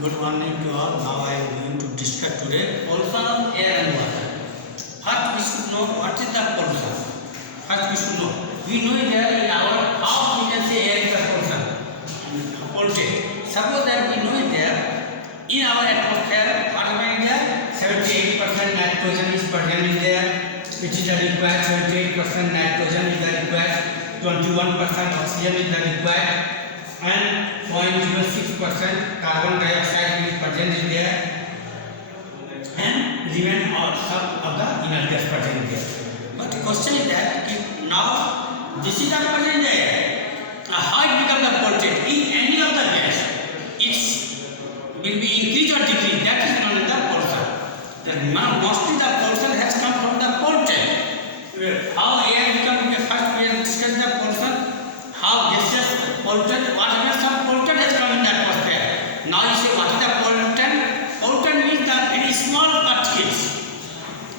Good morning to all. Now I am going to discuss today pollution of air and water. First we should know what is the pollution. First we should know. We know that in our house we can say air is the pollution. Polluted. Suppose that we know that in our atmosphere what is there? 78% nitrogen is present in there, which is the required. 78% nitrogen is the required. 21% oxygen is the required. And 0.06% carbon dioxide is present in there, and remain all some of the inert gas present there. But the question is that if now this is the present there, how it becomes the polluted? In any of the gas, it will be increase or decrease. That is known as the pollution. Mostly the pollution has come from the polluted. How air becomes? First we have discussed the pollution. How gaseous pollutant, whatever some pollutant has come in the atmosphere. Now you say what is the pollutant? Pollutant means the very small particles.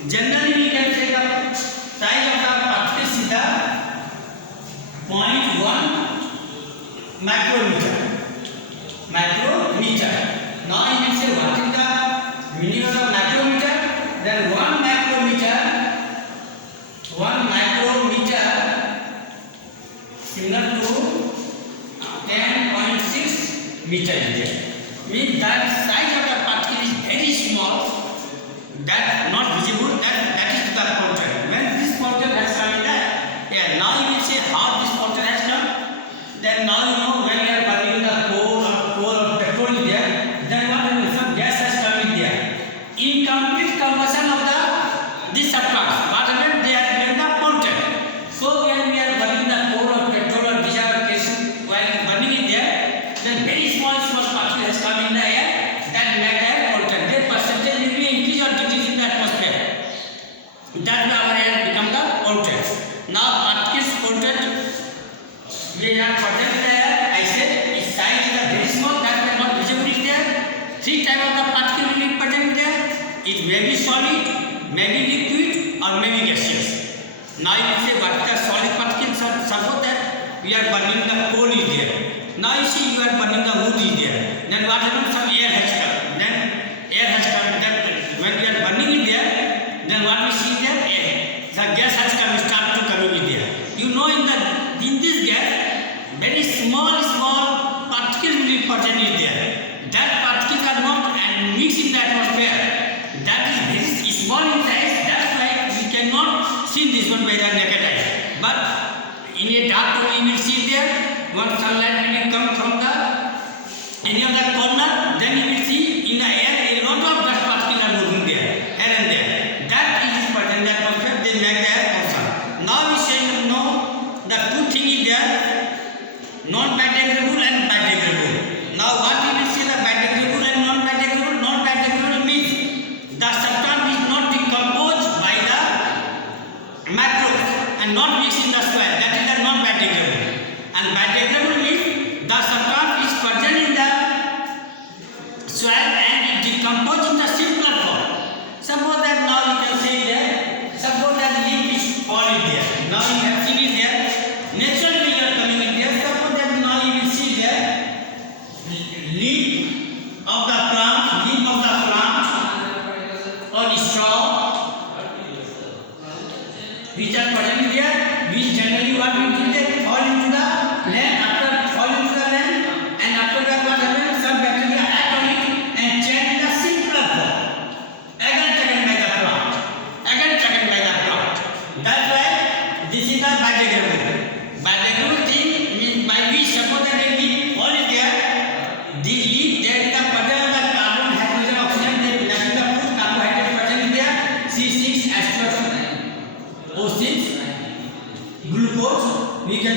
Generally we can say the size of the particles is the 0.1 micrometer. Now you can say what is the meaning of the micrometer? Then 1 micrometer similar to 10.6 meter is there. Means that size of the particle is very small, that not visible, that is the pollutant. When this pollutant has come in the air, now you will say how this pollutant has come. Then now you know when you are burning the coal or petrol is there, then what happens? Some gas has come in there. Incomplete combustion of this substance, what happens? They are given the pollutant. So when we are burning the coal or petrol or diesel while burning it there, then very small particle has come in the air, that make the air pollutant. Their percentage will be increase or decrease in the atmosphere. That way our air become the pollutant. Now particles polluted, we are present there. I said its size is very small, that way not visible is there. Three types of the particle will be present there. It may be solid, may be liquid, or may be gaseous. Now you will say what the solid particles are. Suppose that we are burning the coal is there. Now you see you are burning the wood is there. Then what happens? Some air has come. Then air has come. Then when we are burning it there, then what we see there? Air. The gas has come, start to come in there. You know in this gas, very small particles will be present in there. That particles are not and mixed in the atmosphere. That is very small in size. That's why we cannot see this one by the naked eye. But in a dark room you will see there. When sunlight will come from any of the corner, then you will see in the air a lot of dust particles are moving there, here and there. That is present in the atmosphere. They make the air pollution. Now we say no. The two things is there: non-biodegradable and biodegradable. Now what we will see the biodegradable and non-biodegradable? Non-biodegradable means the substance is not decomposed by the microbes and not mixed in the soil. That is the non-biodegradable. And biodegradable means the substance is present in the soil and it decomposes in the simpler form. Suppose that now you can say that, suppose that leaf is falling there. Now you have seen it there. Naturally you are coming in there. Suppose that now you will see there leaf of the plant or straw which are present there, which generally what we do they fall into the land. After fall into the land, and after that what happens? Some bacteria act on it and change the simpler form. Again taken by the plant. That's why this is the biodegradable. Biodegradable thing means by which suppose that a leaf fall is there, the leaf there is the present of the carbon, hydrogen, oxygen, they left in the food, carbohydrate present in there, C6H12O6, glucose, we can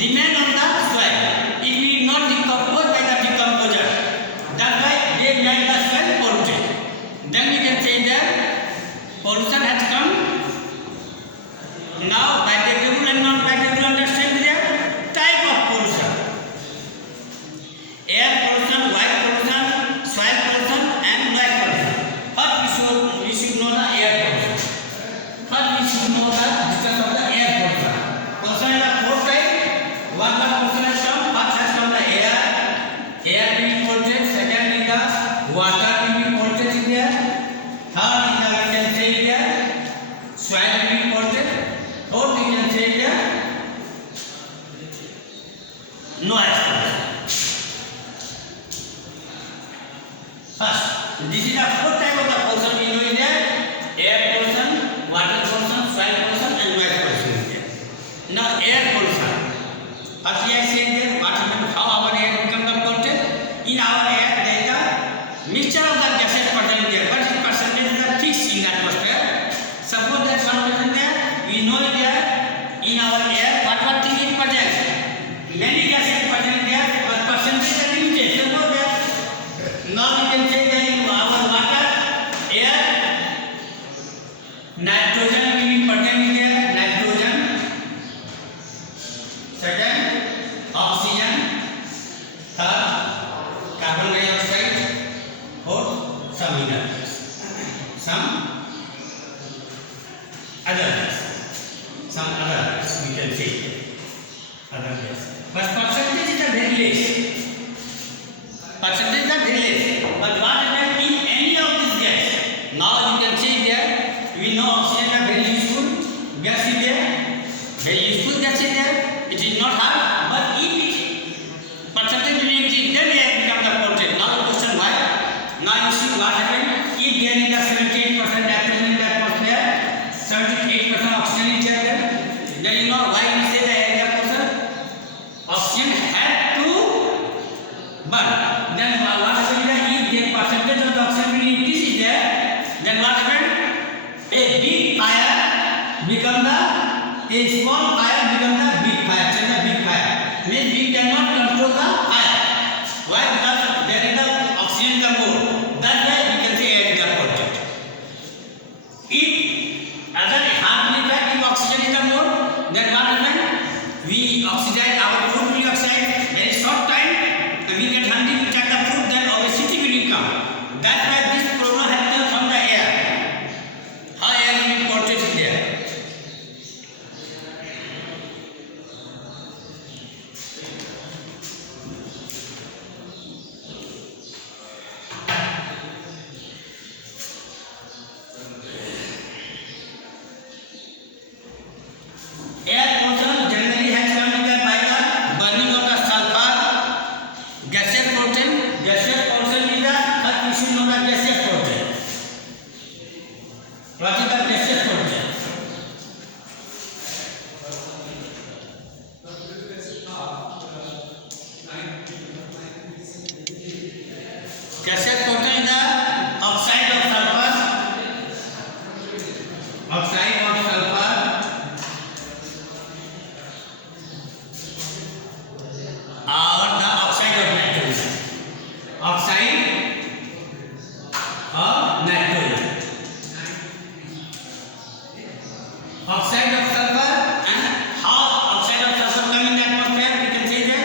remain on the soil. It will not decompose by the decomposer. That's why they made the soil polluted. Then we can say that pollution has come. Now biodegradable and non-biodegradable, understand the type of pollution. Air pollution, water pollution, soil pollution and noise pollution. First we should know the air pollution. First we should know the distance of the air pollution. Pollution is a four type. One pollution has come. First has come the air. Air will be polluted. Second is the water will be polluted in there. Third is the, we can say there, soil will be polluted. Fourth we can say there, noise pollution. First, this is the fourth type of the pollution we know in there: air pollution, water pollution, soil pollution, and noise pollution. Now, air pollution. First, I said that what happens, how our air becomes polluted. In our air, there is a mixture of the gases present there, but the percentage is fixed in the atmosphere. Suppose that 1% there, we know that in our air, what thing is present? Many gases present there, but percentage is limited. Suppose that now we can say that in our water, air, nitrogen will be present in there, nitrogen. Second, oxygen. Third, carbon dioxide. Fourth, some minerals. Some other gas. Some other gas, we can say. Other gas. But percentage is very less. Percentage is very less. But what happens in any of these gas? Now you can say there, we know oxygen is very useful gas is there. Very useful gas is there. It is not hard, but if it percentage will increase, then air becomes polluted. Now the question why? Now you see what happened. If there is a 78% nitrogen in the atmosphere, 78% oxygen is there, then you know why we say the air is polluted. Oxygen had to burn. Then what happens is if the percentage of the oxygen will increase is there, then what happened? A big fire become the, a small fire become the big fire. So the big fire means we cannot control the fire. Why? Because there is the oxygen in the more. That's why we can say air is polluted. If other harmful effect, if oxygen is the more, then what happens? We oxidize our food, will oxide very short time, and we get hungry, we take the food, then obesity will come. That's why this problem has come from the air. How air will be polluted there? Air pollution generally has come by the burning of the sulfur, gaseous pollution. Gaseous pollution is the, but we should know the gaseous pollution. What is the gaseous pollution? Gaseous pollution is the oxide of sulfur, oxide of sulfur, or the oxide of nitrogen. Oxide of nitrogen. Oxide of sulfur, and how oxide of sulfur come in the atmosphere? We can say that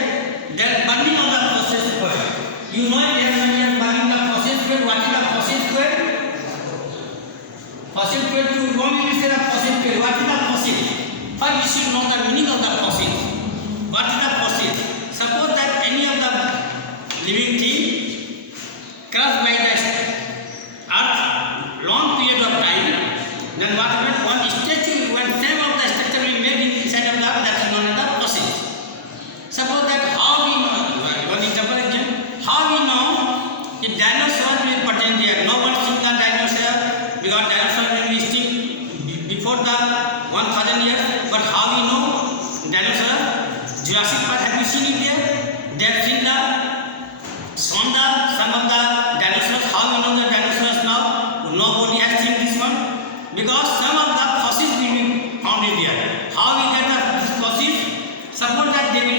they are burning of the process fuel. You know it, when we are burning the process fuel. What is the process fuel? Fossil fuel, you won't use the fossil fuel. What is the fossil? First we should know the meaning of the fossil. What is the fossil? Suppose that any of the living thing crushed by the earth long period of time, then what happens? One statue, one same of the structure will made inside of the earth, that is known as the fossil. Suppose that how we know, one example again, how we know if dinosaurs will present there. No one seen the dinosaur because dinosaurs will be extinct before the 1000 years. But how we know dinosaur? Jurassic Park, have you seen it there? They have seen the some of the dinosaurs. How we know the dinosaurs now? Nobody has seen this one because some of the fossils will be found in there. How we get the fossils? Suppose that they will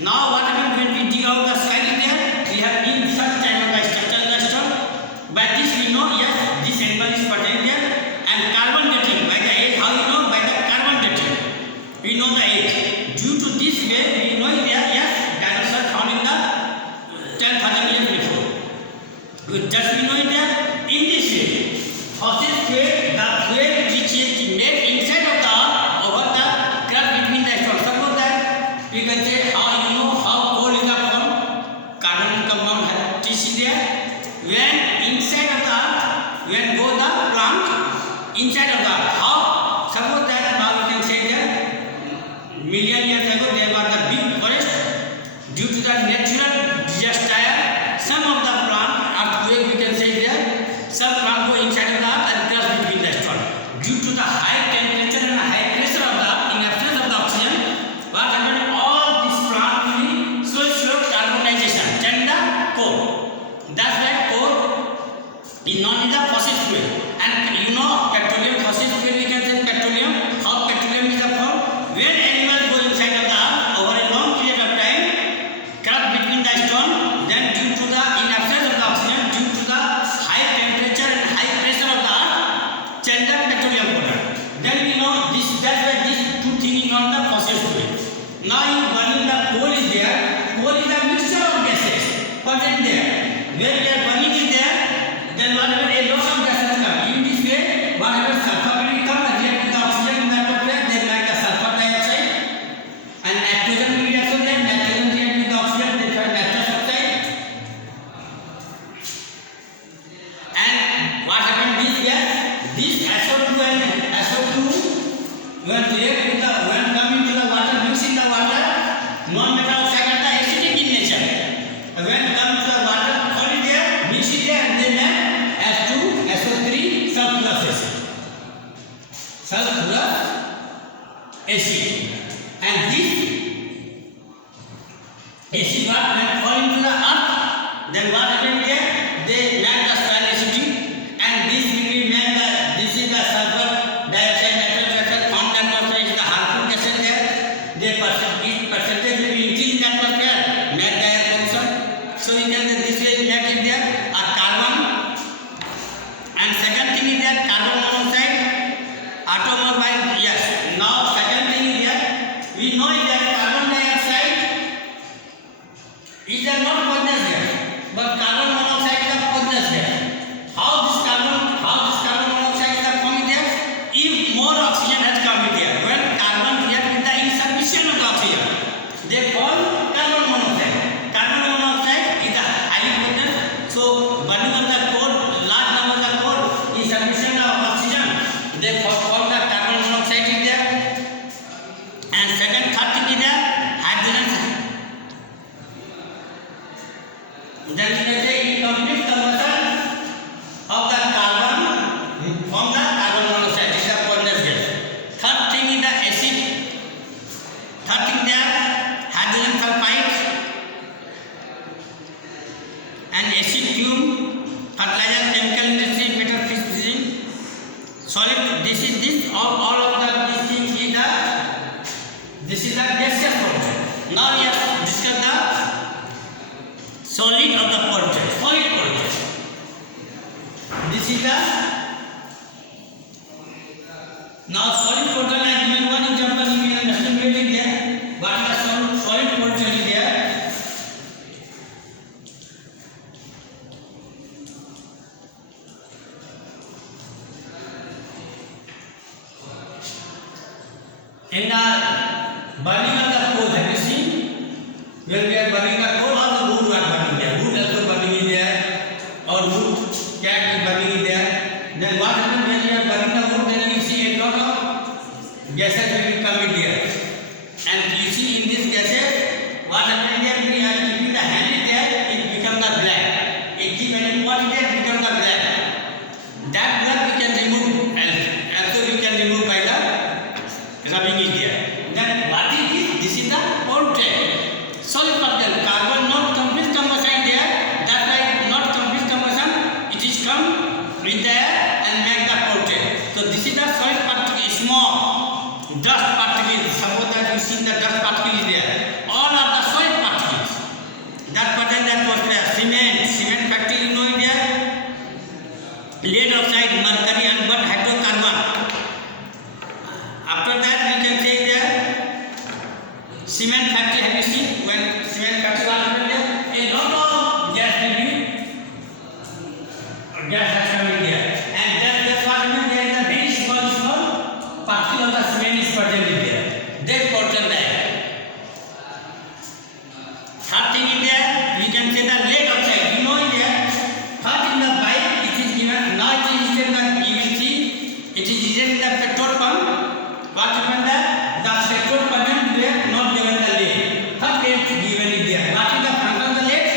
Now what happens when we dig out the soil there? We have in such type of structure in the stone. By this we know, yes, this animal is present there. And carbon dating, by the age, how you know? By the carbon dating. We know the age. Due to this way, we know that, yes, dinosaurs found in the 10,000 years before. Just we know that in this way, fossils create the fluid which is made inside of the earth over the crust between the stones. Suppose that we can say how you know how coal is the form, carbon compound has TC there. When inside of the earth, when go the plant inside of the earth, how? Suppose that now we can say that million years ago there was the big forest. Due to the natural disaster, some of the plant earthquake we can say that some plant go inside of the earth and crush between the stone. Due to the high temperature and high pressure of the earth, in absence of the oxygen, what happened? All this plant will slow carbonization, change the core. That's why core is known as the fossil fuel. And you know petroleum fossil fuel we can say petroleum. How petroleum is the form? When animals go inside of the earth over a long period of time, crush between the stone, then due to the in absence of the oxygen, due to the high temperature and high pressure of the earth, change the petroleum product. Then we know this, that's why these two things is not the fossil fuel. Now you burning the coal is there. Coal is a mixture of gases present there. When we are burning it there, then what happens? A lot of gases come. In this way, what happens? Sulfur will come and react with the oxygen in the atmosphere. They make the sulfur dioxide. And nitrogen will react with them. Nitrogen react with the oxygen. They find nitrous oxide. And what happens? This gas, this SO2 and SO2, when react with the, when come into the water, mix in the water, non-metal oxide are the acidic in nature. When come to the water, hold it there, mix it there, and then S2, SO3, sulfurous acid. Sulfurous acid. And this acid what when fall into the earth, then what happens here? They make the soil acidic, and this will be made the, this is the sulfur dioxide, nitrous oxide, found in the atmosphere is the harmful gases there. Their percentage will be increased in the atmosphere, make the air pollution. So you can say this is make it there a carbon. And second thing is that carbon monoxide, automobile, yes. Now second thing is that we know that carbon dioxide is not poisonous gas, but carbon monoxide is a poisonous gas. How this carbon monoxide is coming there? If more oxygen has come in there, when carbon react with the insufficient of the oxygen, they call carbon monoxide. Carbon monoxide is a highly potent. So burning of the coal, large number of the coal, insufficient of oxygen, they call the carbon monoxide is there. And second, third thing is there hydrogen. Then we can say incomplete combustion of the carbon from the carbon monoxide. This is a poisonous gas. Third thing is the acid. Third thing there hydrogen sulfide and acid fume, fertilizer, chemical industry, metal fishing, solid. This all of the these things is the gaseous portion. Now we have to discuss the solid of the portion. Solid portion. This is the now solid portion. I give you one example. You will understand very there. What is the solid portion is there? In the burning of the coal, have you seen? When we are burning the coal, all the wood are burning there. Wood also burning in there, or wood cat is burning in there. Then what happens when we are burning the wood? Then you see a lot of gases will come in there. And you see in these gases, what happens there? We are keeping the hand in there, it becomes the black. It keep any pot there, it becomes the black. That black we can remove, and also we can remove by the rubbing it there. Then what is this? This is the portion. Solid particle, carbon lead oxide, mercury, and what hydrocarbon. After that, we can say the cement factory. Have you seen when cement factory was there? A lot of gas will be gas has come in there, and that's what there is a very small particle of the cement is present in there. They portion that. Third thing is there, we can say the lead oxide. You know there, third in the pipe it is given. Now it is written that you will see it is written in the petrol pump. What happened that the petrol pump were not given the lead. Third lead given is there. What is the function of the lead?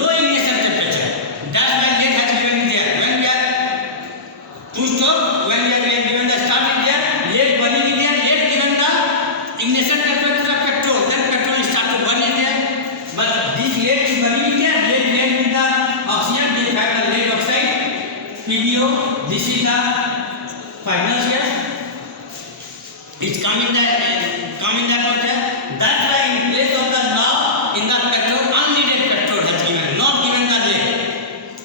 Low ignition temperature. That's why lead has given it there. When we are to stop, when we are given the start is there, lead burning is there. Lead given the ignition temperature of petrol. Then petrol start to burn in there. But this lead is burning in there. Lead with the oxygen. They have the lead oxide. PbO. This is the final gas. It's coming that water. That's why in place of the now in the petrol, unleaded petrol has given, not given the lead.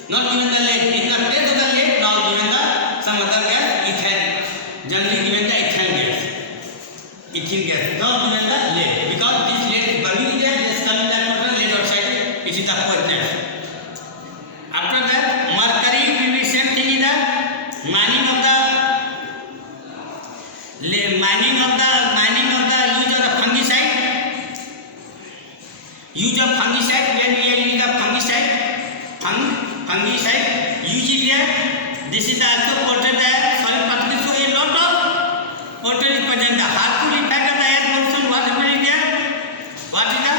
Not given the lead. In the place of the lead, now given the some other gas, ethane. Generally given the ethane gas. Ethane gas. Not given the lead. Because this lead is burning there, this coming that water, lead oxide, it is the poisonous. After that, mercury will be same thing in the mining of the use of the fungicide. Use of fungicide, when we are using the fungicide, use it here. This is also portrayed as solid particles. So a lot of portrayed is present. The harmful effect of the air pollution. What happening there? What is the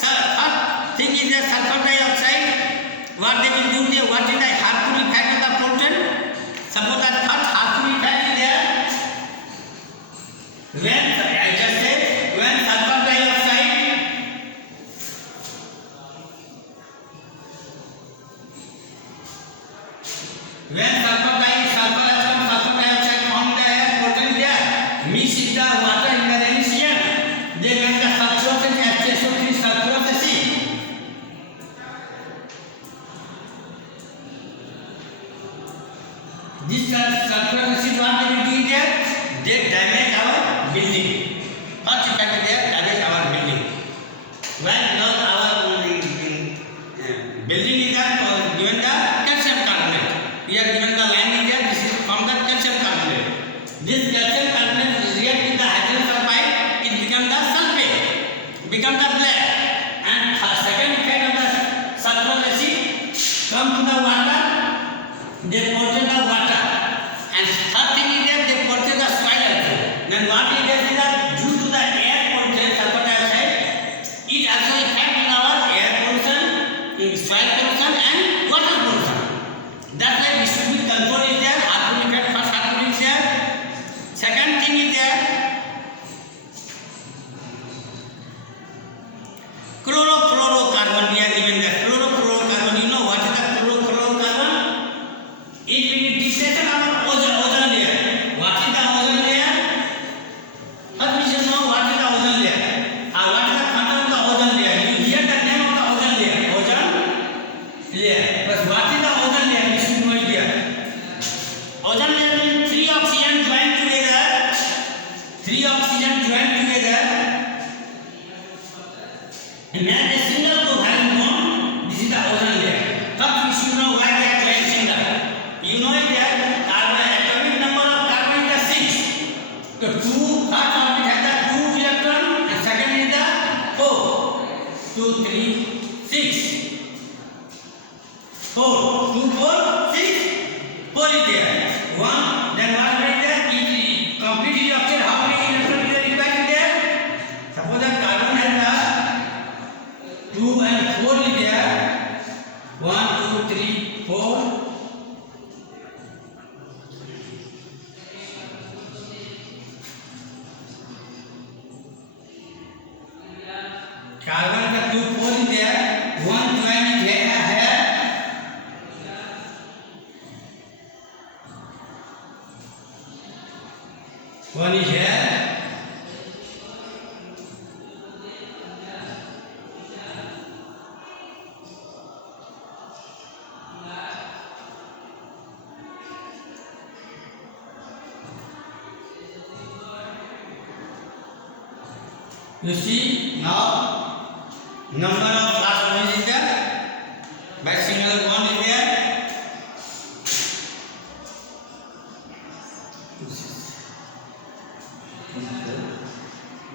third thing is the sulfur dioxide. What they will do there? What is the harmful effect of the pollution? Suppose that third harmful effect is there. When I just said when sulfur dioxide dioxide formed the air pollution there, mix with the water in the rainy season, they make the sulfurous SO3 sulfurous acid. This sulfurous acid what they will do there? They damage our building. What effect there? Damage our building. When now our building is given the calcium carbonate. We are given the line is there. This is from the calcium carbonate. This calcium carbonate react with the hydrogen sulfide. It becomes the sulfate. Become the black. And second effect of the sulfuric acid come to the water. They poison the water. And third thing is that they poison the soil also. Then what is that? Due to the air pollution, sulfur dioxide, it also affects in our air pollution, soil pollution, and water pollution. That's why we should be control is there. Harmful effect, first harmful is there. Second thing is there. Chlorofluorocarbon we are given there. Chlorofluorocarbon. You know what is the chlorofluorocarbon? It will degrade our ozone layer. What is the ozone layer? First we should know what is the ozone layer. What is the content of the ozone layer? You hear the name of the ozone layer. Ozone layer. But what is the ozone layer? You should know it here. Ozone layer means three oxygen joined together. And then a single group having bond. This is the ozone layer. First we should know why they are joined single. You know it that atomic number of carbon is 6. So first orbit has the 2 electron and second is the 4. 2, 3, 6. 4. 2, 4, 6. 4 is there. 1. Then what is there? It completely structure. How many electrons is required there? Suppose that carbon has the 2 and 4 is there. 1, 2, 3, 4. Carbon का 2, 4 is there. 1 join is here. One is here. You see now number of last one is there by single bond is there.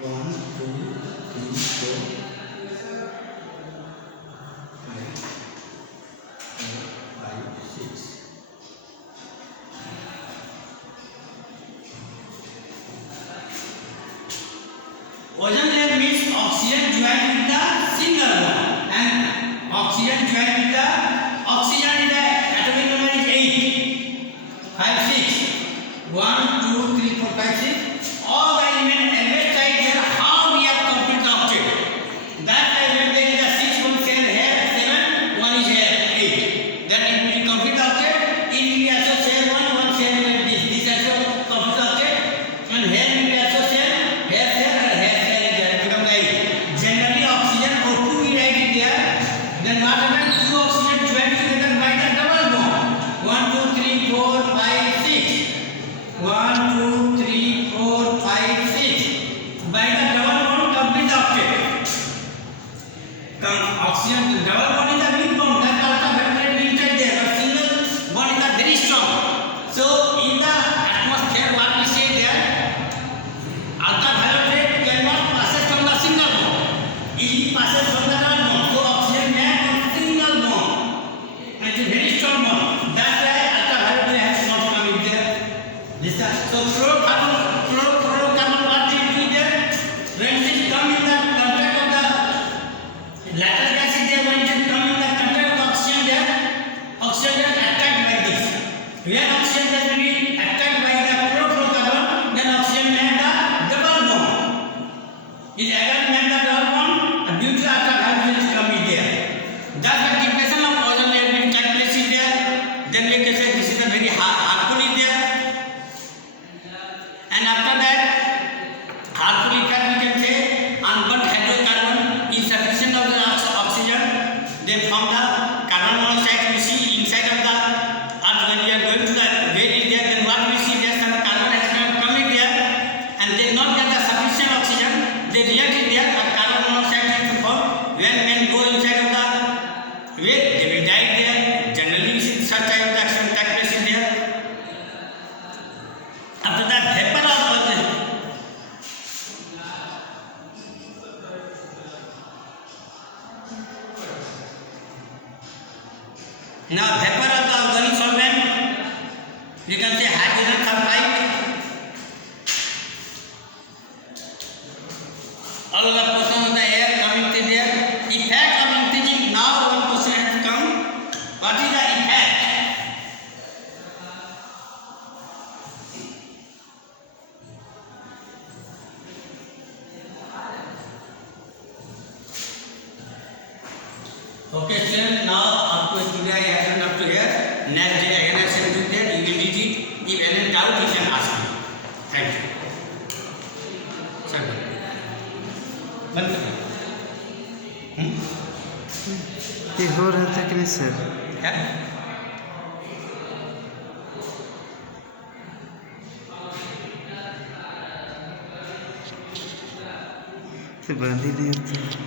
One, two, three, four, five, six. Ozone layer means oxygen joined with the single bond, and oxygen joined with the oxygen is the atomic number is 8, 5, 6, 1, 2, 3, 4, 5, 6. All the elements always side here how we have complete the object. That I when there is a 6 one cell here, 7, 1 is here, 8. Then it will complete the object. It will also share one cell like this. This also complete the object. And here we will also share here cell and here cell is there. Become like generally oxygen O2 we write it there. Then what happens? Two oxygen joined together by the double bond. 1, 2, 3, 4, 5, 6. 1, 2, 3, 4, 5, 6. By the double bond complete the object. Oxygen double bond is a weak bond. That ultraviolet inside there. But single bond is a very strong. So in the atmosphere, what we say there, ultraviolet cannot pass from the single bond. It passes from the double bond. So oxygen has a single bond. And it is very strong bond. That's why ultraviolet has not come in there. So fluorocarbon what they do there? When it come in the contact of the lateral gas is there, when it come in the contact of the oxygen there, oxygen is attacked by this. When oxygen has been attacked by the fluorocarbon, then oxygen made the double bond. It again made the double bond, and due to the ultraviolet is coming there. That's the depression of ozone layer will take place in there. Then we can say this is a very harmful in there. And after that, harmful effect we can say unburnt hydrocarbon, insufficient of the oxygen, they form the carbon monoxide we see inside of the earth. When we are going to the where is there, then what we see there, some carbon has come in there, and they not get the sufficient oxygen, they react in there, and carbon monoxide will form. When men go inside of the where they will die there. Generally we see such type of action take place in there. After that, vapor of ozone. Now vapor of the organic solvent, we can say hydrogen sulfide. All the portion of the air coming to there. Effect of increasing. Now one question has come. What is the effect? Okay, students, now up to today I have done up to here. Next day again I shall do that. You will read it. If any doubt, you can ask me. Thank you. Sir, बंद कर. ये हो रहा था कि नहीं sir? क्या? तो बंद ही नहीं होता.